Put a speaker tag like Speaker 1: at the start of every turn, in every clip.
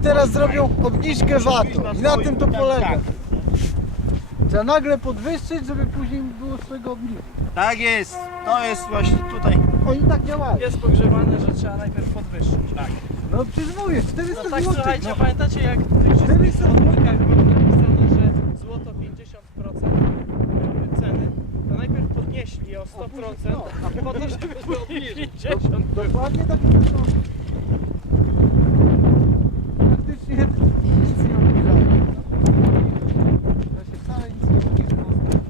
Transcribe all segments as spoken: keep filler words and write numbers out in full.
Speaker 1: teraz zrobią obniżkę V A T-u i na tym to polega. Trzeba nagle podwyższyć, żeby później było swojego obniżki.
Speaker 2: Tak jest, to jest właśnie tutaj.
Speaker 1: Oni tak działają.
Speaker 3: Jest pogrzewane, że trzeba najpierw podwyższyć. Tak.
Speaker 1: No przecież mówię, czterysta
Speaker 3: No tak,
Speaker 1: złotych.
Speaker 3: słuchajcie,
Speaker 1: No.
Speaker 3: pamiętacie jak w tych wszystkich słownikach było napisane, że złoto pięćdziesiąt procent ceny, to najpierw podnieśli je o sto procent, a po to, żeby później pięćdziesiąt procent.
Speaker 1: Dokładnie tak wygląda. Praktycznie nic nie obniżają. To się wcale nic nie obniżyło.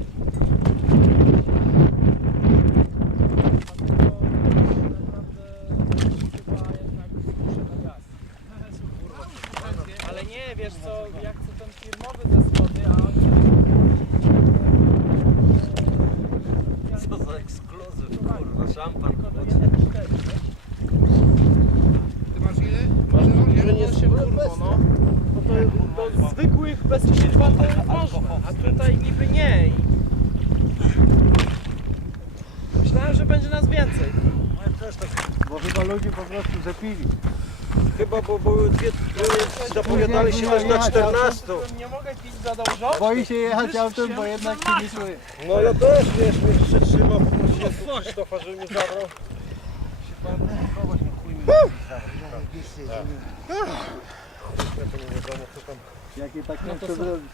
Speaker 3: Ale nie, wiesz co, ja chcę ten firmowy ze schody, a oni...
Speaker 2: Co za ekskluzyw, kurwa, szampan.
Speaker 4: Ty masz ile?
Speaker 3: Że nie się turbo, no. Bo to do zwykłych bez siedźba to można, a tutaj niby nie. I... Myślałem, że będzie nas więcej.
Speaker 1: Bo chyba ludzie po prostu zapili.
Speaker 2: Chyba, bo były dwie, były, zapowiadali się aż na czternaście.
Speaker 3: Nie mogę pić za dużo.
Speaker 1: Boi się jechać autem, bo jednak się nie czuje.
Speaker 2: No ja też, wiesz, mnie przytrzymał, prosiłem Krzysztofa, żeby mnie zabrał. Się pan chować, no chuj mi ja to nie wiadomo, co tam.
Speaker 1: Jakie tak
Speaker 3: No
Speaker 1: no
Speaker 3: to
Speaker 1: to
Speaker 3: co?
Speaker 1: zrobić.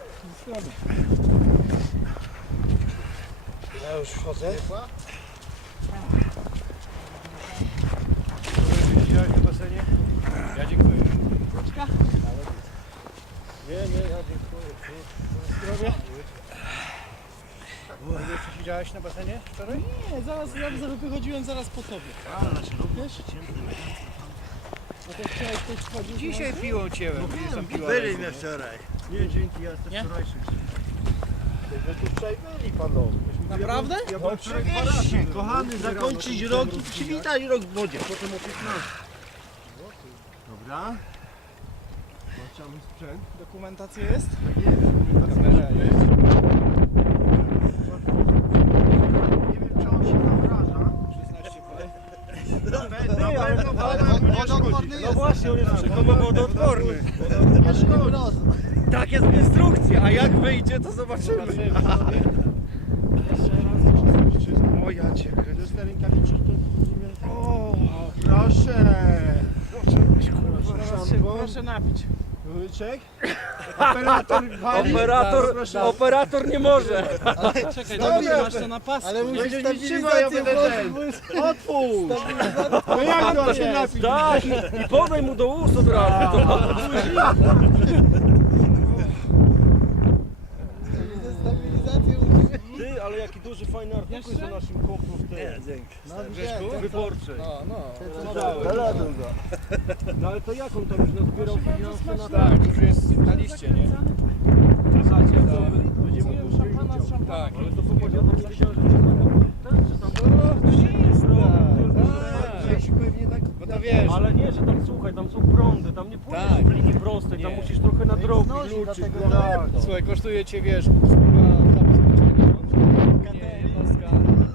Speaker 2: Ja już wchodzę. Widziałeś na basenie?
Speaker 4: Ja dziękuję.
Speaker 2: Nie, nie, ja dziękuję.
Speaker 4: Zdrowie. Wiesz, co siedziałeś na basenie wczoraj?
Speaker 3: Nie, zaraz, ja wychodziłem zaraz po tobie. Wiesz? No to chciałeś ktoś wchodzić.
Speaker 4: Dzisiaj piło cięłem. No, piła.
Speaker 2: Byli mnie wczoraj. Nie, dzięki, ja jestem
Speaker 3: Nie?
Speaker 2: wczorajszy. Wy tu wczoraj byli, panowie.
Speaker 3: Naprawdę?
Speaker 2: Ja byłem wczoraj dwa razy. Kochany, zakończyć rok i przywitać rok w wodzie. Potem o piętnaście. Dobra. Zobaczamy sprzęt.
Speaker 3: Dokumentacja jest?
Speaker 4: Kamera jest.
Speaker 2: Nie wiem, czy on się nawraża. Na pewno
Speaker 1: Wodoodporny
Speaker 2: No
Speaker 1: jest.
Speaker 2: właśnie, on jest rzekomo wodoodporny.
Speaker 1: Nie szkodzi.
Speaker 2: Tak jest instrukcja, a jak wyjdzie, to zobaczymy. O ja cię kręcę. O, proszę.
Speaker 3: Zaraz się proszę napić.
Speaker 2: Łyczek? Operator, operator, operator nie może.
Speaker 3: Czekaj,
Speaker 1: Dobra.
Speaker 3: dobra, masz to na pasku.
Speaker 1: Ale musisz
Speaker 2: Będziesz mi trzymał, ja
Speaker 1: stabilizację
Speaker 2: będę
Speaker 1: włożyć,
Speaker 2: ten.
Speaker 1: bo jest...
Speaker 2: Otwórz. No jak to się napić? Tak, i podaj mu do ust od razu.
Speaker 1: Stabilizację u ciebie.
Speaker 2: Ty, ale jaki duży, fajny artykuł do naszym kumplu w tej
Speaker 1: No widziałem.
Speaker 2: wyborczej.
Speaker 4: No, no.
Speaker 1: Doladł go.
Speaker 2: No ale to jak on tam już nazbierał pieniądze na
Speaker 4: Tak, już jest na liście, nie?
Speaker 2: W zasadzie to będziemy
Speaker 3: Piję szampana z szampanem.
Speaker 4: Tak.
Speaker 2: ale to popatrz, ja tam nie wiedziałem, że ten, że tam to nie jest pewnie tak.
Speaker 4: Bo to wiesz,
Speaker 2: Ale nie, że tam słuchaj, tam są prądy, tam nie pójdziesz
Speaker 4: Tak.
Speaker 2: w linii prostej, tam
Speaker 4: Nie.
Speaker 2: musisz trochę na drogi
Speaker 1: Znosi,
Speaker 2: wrócić.
Speaker 1: dlatego
Speaker 2: no.
Speaker 1: tak.
Speaker 4: słuchaj, kosztuje cię, wiesz, kurwa, zabezpieczenie. Nie, jednostka.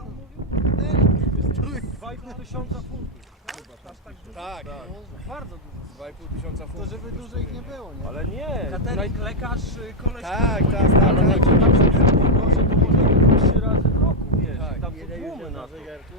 Speaker 2: dwa i pół tysiąca funtów.
Speaker 4: Tak,
Speaker 2: Bardzo dużo.
Speaker 4: dwa i pół tysiąca
Speaker 1: To
Speaker 4: funtów.
Speaker 1: żeby dłużej ich nie było, nie?
Speaker 2: Ale nie.
Speaker 3: Kateryk, lekarz, koleś.
Speaker 4: Tak, tak, tak.
Speaker 2: Ale jak się tam się przeproszę, to można kupić trzy razy w roku, wiesz,
Speaker 4: Tak.
Speaker 2: i tam są tłumy na to.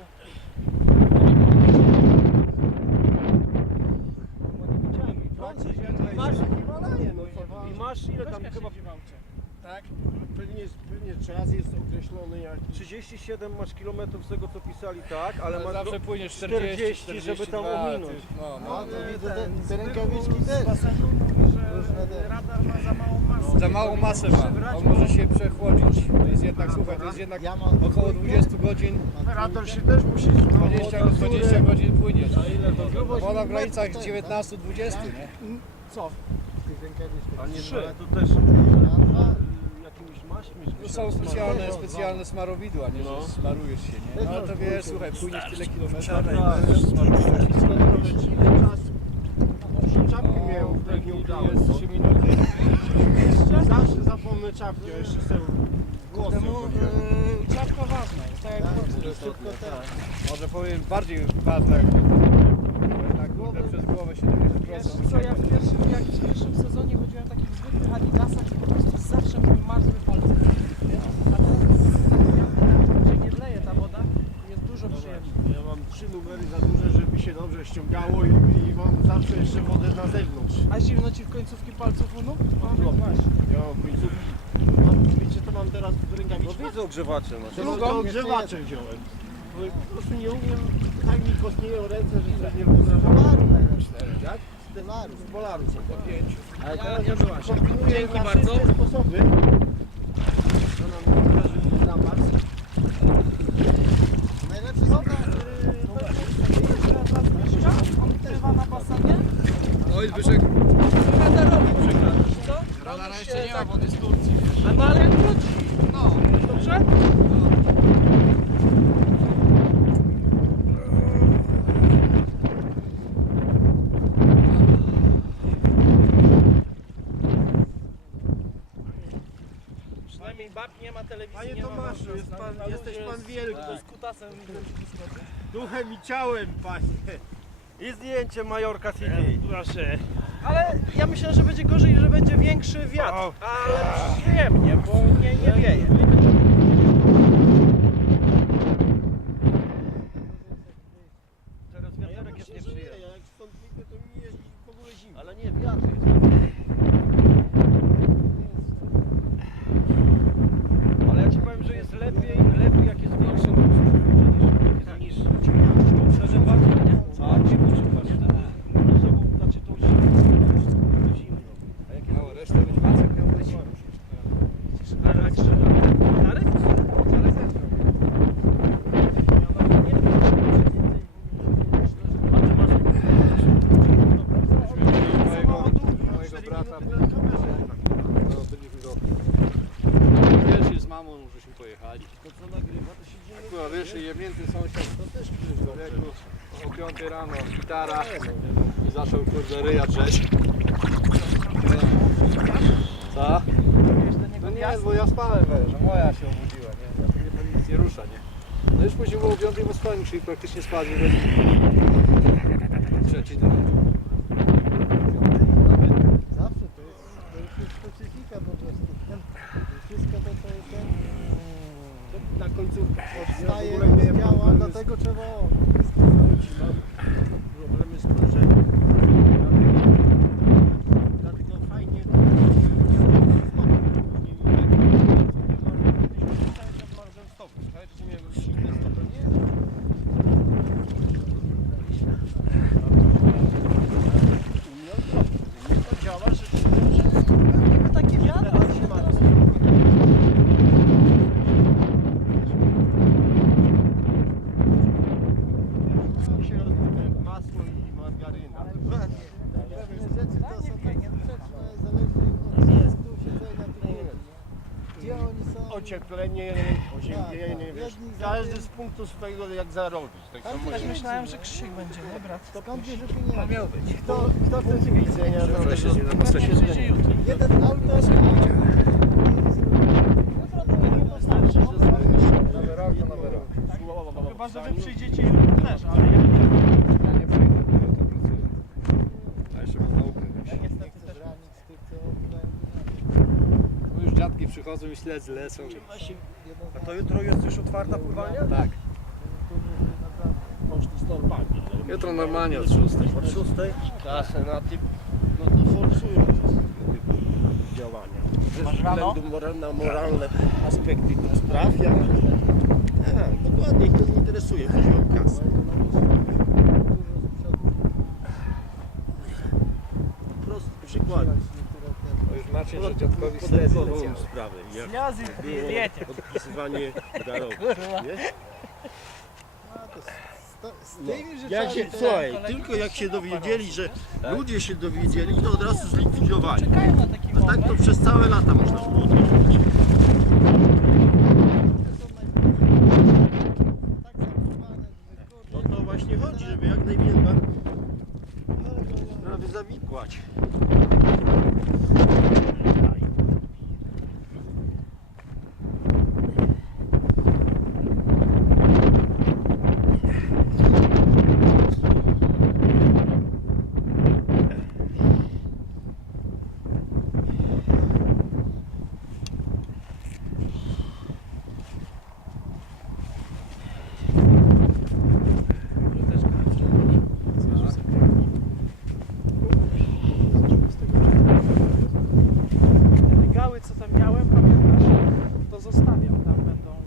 Speaker 2: I masz Himalaje, no i- i masz ile tam chyba
Speaker 4: Tak?
Speaker 2: pewnie, pewnie czas jest określony jak trzydzieści siedem masz kilometrów z tego co pisali, tak, ale
Speaker 4: Ale
Speaker 2: masz
Speaker 4: zawsze
Speaker 2: do-
Speaker 4: płyniesz
Speaker 2: czterdzieści,
Speaker 4: czterdzieści,
Speaker 2: żeby tam
Speaker 4: czterdzieści dwa,
Speaker 2: ominąć.
Speaker 4: ty- No,
Speaker 1: No
Speaker 4: no.
Speaker 1: to widzę, te, te rękawiczki też. Różne te.
Speaker 3: Radar ma za małą masę.
Speaker 4: Za małą masę ma, on może się przechłodzić. To jest jednak, słuchaj, to jest jednak
Speaker 1: Ja mam
Speaker 4: około dwadzieścia godzin,
Speaker 2: Operator się też musi
Speaker 4: dwadzieścia do dwudziestu godzin płyniesz.
Speaker 2: A ile to
Speaker 1: grubość
Speaker 4: Woda w
Speaker 1: milimetrów
Speaker 4: granicach
Speaker 1: to jest,
Speaker 4: dziewiętnaście dwadzieścia, nie?
Speaker 3: Co?
Speaker 1: tych rękawiczkach.
Speaker 2: A nie,
Speaker 3: Trzy.
Speaker 2: no, ale to też
Speaker 1: Ja dwa.
Speaker 2: jakimiś maśmi, żeby
Speaker 4: To
Speaker 2: się
Speaker 4: są
Speaker 2: rozmawiać.
Speaker 4: specjalne, specjalne smarowidła, nie?
Speaker 2: No.
Speaker 4: Że smarujesz się, nie? No ale to wiesz, słuchaj, płyniesz tyle kilometrów,
Speaker 2: Tak.
Speaker 4: i smarujesz się.
Speaker 2: Czapki miałem, w których nie udało.
Speaker 4: Jest trzy minuty.
Speaker 2: Zawsze zapomnę czapki, a jeszcze sobie włosy
Speaker 3: Temu
Speaker 2: obrobiłem.
Speaker 3: yy, czapka ważna jest, tak jak chłopcy.
Speaker 1: Szybko ten.
Speaker 4: Może powiem bardziej ważne, bo jednak kurde, przez głowę siedemdziesiąt
Speaker 3: Wiesz
Speaker 4: procent
Speaker 3: co, ja w pierwszym jak A zimno ci w końcówki palców u nóg?
Speaker 2: No właśnie. Ja mam końcówki. Mam, wiecie co mam teraz w rękawiczkach?
Speaker 5: No widzę ogrzewacze masz.
Speaker 2: Drugą ogrzewacze wziąłem. Bo po prostu nie umiem, tak mi kostnieją ręce, że sobie nie wyobrażam.
Speaker 1: Polaru najlepsze.
Speaker 2: Jak?
Speaker 1: Polaru.
Speaker 2: Z Polaru są po pięciu.
Speaker 5: Ale
Speaker 3: Ja-
Speaker 5: teraz
Speaker 3: ja
Speaker 5: już
Speaker 3: byłam.
Speaker 2: Kombinuję
Speaker 3: Dzięki
Speaker 2: na
Speaker 3: bardzo.
Speaker 2: wszystkie sposoby. Żona mi pokaże mi zapas.
Speaker 1: Najlepsze są te...
Speaker 3: On trywa na basenie?
Speaker 4: Oj, Zbyszek,
Speaker 3: Radarowi przegraliś, co?
Speaker 4: radara
Speaker 3: Robisz,
Speaker 4: jeszcze
Speaker 3: e,
Speaker 4: nie ma,
Speaker 3: tak-
Speaker 4: bo on jest z Turcji.
Speaker 3: A no ale jak wróci?
Speaker 4: No.
Speaker 3: Dobrze? Przynajmniej bab nie ma telewizji,
Speaker 2: Panie
Speaker 3: nie ma
Speaker 2: Tomaszu,
Speaker 3: was
Speaker 2: jest
Speaker 3: na-
Speaker 2: pan-
Speaker 3: na
Speaker 2: jesteś
Speaker 3: luzie,
Speaker 2: pan
Speaker 3: z-
Speaker 2: wielki.
Speaker 3: Z kutasem widzę, że wszystko.
Speaker 2: Duchem i ciałem, panie.
Speaker 5: I zdjęcie Majorka City.
Speaker 3: Proszę. Ale ja myślę, że będzie gorzej, że będzie większy wiatr.
Speaker 5: O.
Speaker 3: Ale przyjemnie, bo nie, nie wieje.
Speaker 5: Teraz wiaterek jest nieprzyjemny.
Speaker 2: Jak stąd wyjdę, to mi jest w ogóle zimno.
Speaker 5: Ale nie, wiatr jest. Ale ja ci powiem, że jest lepiej, lepiej jak jest większy niż jak jest niższy. Szczerze bardziej, nie? Bardziej poczuwasz wtedy ze sobą, znaczy to już zimno. A jak
Speaker 4: Mało resztę być Wacek miał być.
Speaker 3: A jak się... Darek?
Speaker 4: Mojego, mojego brata. No, byliśmy go. Pierwszy z mamą, żeśmy pojechali.
Speaker 2: To co nagrywa, to się dzieje.
Speaker 4: Była wiesz, jemnięty sąsiad. To też człowieku. O piątej rano, gitara. I zaczął kurde ryja drzeć. Co? No nie, bo ja spałem, wiesz, że moja się obudziła, nie? Ja pewnie pani nic nie rusza, nie? No już później było o piątej, bo spałem, czyli praktycznie spadli bez trzeci dzień.
Speaker 1: Zawsze to jest, to już jest specyfika po prostu. Wszystko to, to jest ten...
Speaker 2: Na końcówkę.
Speaker 1: Odstaje,
Speaker 2: Ja w ogóle miałem
Speaker 1: działa,
Speaker 2: problemy z-
Speaker 1: dlatego trzeba...
Speaker 2: Mam problemy z krążeniem. Dlatego fajnie. To działa, że
Speaker 3: Niby taki wiatr, ale się teraz...
Speaker 2: się rozumie masło i margaryna.
Speaker 1: Pewne rzeczy to są tak sprzeczne, zależy od miejscu siedzenia tych ludzi. Gdzie oni są...
Speaker 2: Ocieplenie, oziębienie,
Speaker 1: Tak,
Speaker 2: wiesz,
Speaker 1: jedni za
Speaker 2: każdy
Speaker 1: tym-
Speaker 2: z punktu swojego jak zarobić. Tak
Speaker 1: Tam
Speaker 2: samo
Speaker 1: też
Speaker 2: jest.
Speaker 3: Myślałem, że Krzysiek będzie, nie brat?
Speaker 1: Skąd bierze pieniądze?
Speaker 3: miał być.
Speaker 1: Kto, kto chce
Speaker 2: Punkty widzenia,
Speaker 4: Wczoraj się nie
Speaker 2: punkty
Speaker 3: Przyjdzie
Speaker 2: siedzenia.
Speaker 3: jutro.
Speaker 1: jeden autor,
Speaker 4: Nowy rok to nowy rok.
Speaker 3: Chyba, że wy przyjdziecie jutro też, ale ja
Speaker 4: Ja nie przyjdę, bo jutro pracuję. A jeszcze mam naukę, wiesz.
Speaker 1: niestety też granic tych, co oddają pieniądze.
Speaker 4: No już dziadki przychodzą i śledzy lecą.
Speaker 5: A to jutro jest już otwarta pływalnia?
Speaker 4: Tak.
Speaker 2: Poczty z torbami.
Speaker 4: Jutro normalnie od szóstej.
Speaker 5: Od szóstej?
Speaker 2: Kasę na tym, no to forsują tego typu działania. Ze względu mora- na moralne aspekty tych spraw, jak... Tak, dokładnie, ich to nie interesuje, chodzi o kasę. Prosty przykład.
Speaker 4: Bo już macie, że dziadkowi śledzy
Speaker 2: Podatkową
Speaker 4: leciały.
Speaker 2: sprawę. Jak
Speaker 3: Slazy
Speaker 2: było
Speaker 3: wiecie.
Speaker 2: odpisywanie darowców, nie?
Speaker 1: Z tymi rzeczami
Speaker 2: Jak się,
Speaker 1: to
Speaker 2: słuchaj, tylko jak się dowiedzieli, że ludzie się dowiedzieli, to od razu zlikwidowali.
Speaker 3: Czekają na taki
Speaker 2: A tak
Speaker 3: moment.
Speaker 2: to przez całe lata można było to robić.
Speaker 1: tak zachowane, że
Speaker 2: No to właśnie chodzi, żeby jak najwięcej sprawy zawikłać.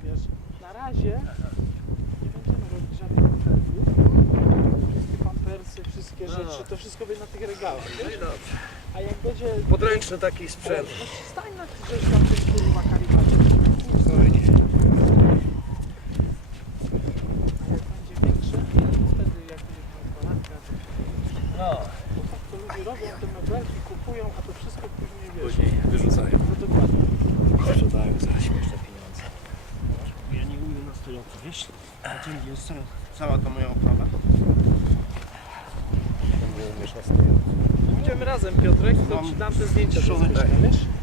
Speaker 3: wiesz, na razie nie będziemy robić żadnych interwiów. Wszystkie pampersy, wszystkie rzeczy, to wszystko będzie na tych regałach, wiesz? A jak będzie...
Speaker 5: Podręczny taki sprzęt.
Speaker 3: No, stań na gdzieś tam tym kurwa kalibracie. A jak będzie większe, to wtedy jak będzie miał kolankę, to
Speaker 5: No.
Speaker 3: bo tak to ludzie robią, te mebelki kupują, a to wszystko później wiesz.
Speaker 5: Później wyrzucają.
Speaker 3: No dokładnie.
Speaker 5: Sprzedają za śmieszne pieniądze.
Speaker 2: Ja nie umiem na stojąco, wiesz? Gdzie jest cała, cała ta moja oprawa.
Speaker 5: Nie umiesz na stojąco.
Speaker 3: Idziemy razem, Piotrek, to
Speaker 2: Mam
Speaker 3: ci dam te zdjęcia,
Speaker 2: trzony-
Speaker 3: wiesz?